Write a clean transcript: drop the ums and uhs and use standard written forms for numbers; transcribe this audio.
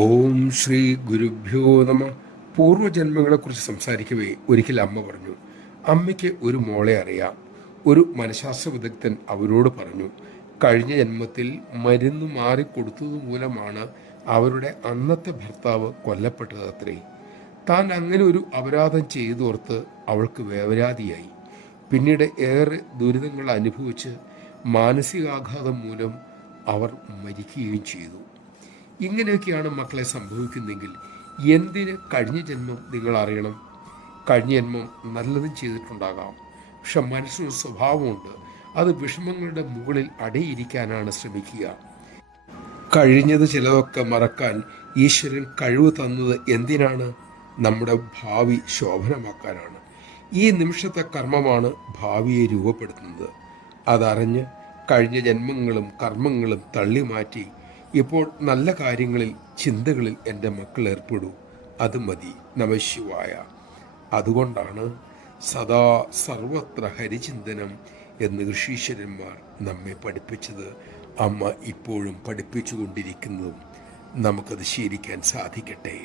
ഓം ശ്രീ ഗുരുഭ്യോ നമ. പൂർവ്വജന്മങ്ങളെക്കുറിച്ച് സംസാരിക്കവേ ഒരിക്കൽ അമ്മ പറഞ്ഞു, അമ്മയ്ക്ക് ഒരു മോളെ അറിയാം. ഒരു മനഃശാസ്ത്ര വിദഗ്ധൻ അവരോട് പറഞ്ഞു, കഴിഞ്ഞ ജന്മത്തിൽ മരുന്ന് മാറിക്കൊടുത്തത് മൂലമാണ് അവരുടെ അന്നത്തെ ഭർത്താവ് കൊല്ലപ്പെട്ടത് അത്രേ. താൻ അങ്ങനെ ഒരു അപരാധം ചെയ്തോർത്ത് അവൾക്ക് വേവലാതിയായി. പിന്നീട് ഏറെ ദുരിതങ്ങൾ അനുഭവിച്ച് മാനസികാഘാതം മൂലം അവർ മരിക്കുകയും ചെയ്തു. ഇങ്ങനെയൊക്കെയാണ് മക്കളെ സംഭവിക്കുന്നതെങ്കിൽ എന്തിന് കഴിഞ്ഞ ജന്മം നിങ്ങൾ അറിയണം? കഴിഞ്ഞ ജന്മം നല്ലതും ചെയ്തിട്ടുണ്ടാകാം, പക്ഷെ മനസ്സിനൊരു സ്വഭാവമുണ്ട്. അത് വിഷമങ്ങളുടെ മുകളിൽ അടയിരിക്കാനാണ് ശ്രമിക്കുക. കഴിഞ്ഞത് ചിലതൊക്കെ മറക്കാൻ ഈശ്വരൻ കഴിവ് തന്നത് എന്തിനാണ്? നമ്മുടെ ഭാവി ശോഭനമാക്കാനാണ്. ഈ നിമിഷത്തെ കർമ്മമാണ് ഭാവിയെ രൂപപ്പെടുത്തുന്നത്. അതറിഞ്ഞ് കഴിഞ്ഞ ജന്മങ്ങളും കർമ്മങ്ങളും തള്ളി മാറ്റി ഇപ്പോൾ നല്ല കാര്യങ്ങളിൽ, ചിന്തകളിൽ എൻ്റെ മക്കൾ ഏർപ്പെടൂ. അത് മതി. നമഃശിവായ. അതുകൊണ്ടാണ് സദാ സർവത്ര ഹരിചിന്തനം എന്ന് ഋഷീശ്വരന്മാർ നമ്മെ പഠിപ്പിച്ചത്. അമ്മ ഇപ്പോഴും പഠിപ്പിച്ചു കൊണ്ടിരിക്കുന്നതും നമുക്കത് ശീലിക്കാൻ സാധിക്കട്ടെ.